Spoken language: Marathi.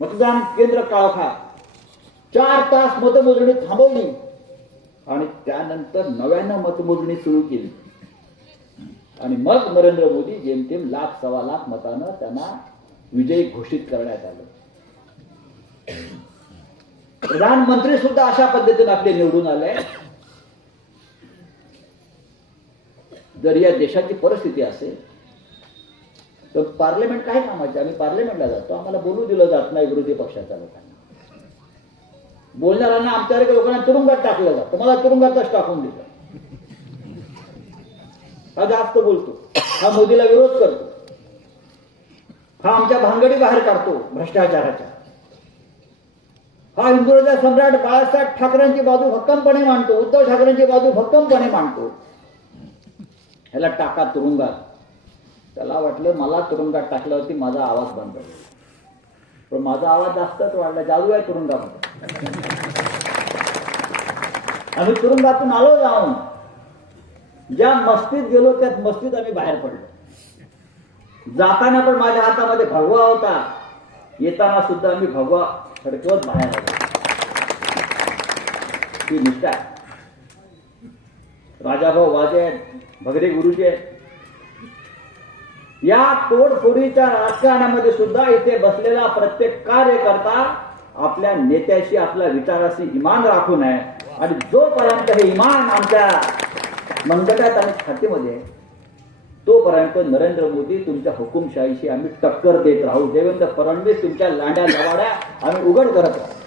मतदान केंद्र काळखा चार तास मतमोजणी थांबवली आणि त्यानंतर नव्यानं मतमोजणी सुरू केली. आणि मग नरेंद्र मोदी जेमतेम लाख सव्वा लाख मतानं त्यांना विजयी घोषित करण्यात आलं. प्रधानमंत्री सुद्धा अशा पद्धतीने आपले निवडून आले. जर या देशाची परिस्थिती असेल तर पार्लमेंट काय कामाचे? आम्ही पार्लमेंटला जातो. आम्हाला बोलू दिलं जात नाही विरोधी पक्षाच्या लोकांना. बोलणाऱ्यांना आमच्यासारख्या लोकांना तुरुंगात टाकलं जातं. मला तुरुंगातच टाकून दिलं. हा जास्त बोलतो. हा मोदीला विरोध करतो. हा आमच्या भानगडी बाहेर काढतो भ्रष्टाचाराच्या. हा हिंदुराजा सम्राट बाळासाहेब ठाकरेंची बाजू भक्कमपणे मांडतो. उद्धव ठाकरेंची बाजू भक्कमपणे मांडतो. ह्याला टाका तुरुंगात. त्याला वाटलं मला तुरुंगात टाकल्यावरती माझा आवाज बंद पडला पण माझा आवाज जास्तच वाढला. जादू आहे तुरुंगामध्ये. आम्ही तुरुंगातून आलो जाऊन ज्या मस्तीत गेलो त्यात मस्तीत आम्ही बाहेर पडलो. जाताना पण माझ्या हातामध्ये भगवा होता. येताना सुद्धा आम्ही भगवा फडकवत बाहेर आलो. ही निष्ठा राजाभाऊ वाजे आहेत भगरे गुरुजी आहेत. या तोडफोडीच्या राजकारणामध्ये सुद्धा इथे बसलेला प्रत्येक कार्यकर्ता आपल्या नेत्याशी आपल्या विचाराशी इमान राखून आहे आणि जोपर्यंत हे इमान आमच्या मनगटात आणि खातेमध्ये आहे, तोपर्यंत नरेंद्र मोदी तुमच्या हुकुमशाहीशी आम्ही टक्कर देत राहू. देवेंद्र फडणवीस तुमच्या लांड्या लवाड्या आम्ही उघड करत राहू.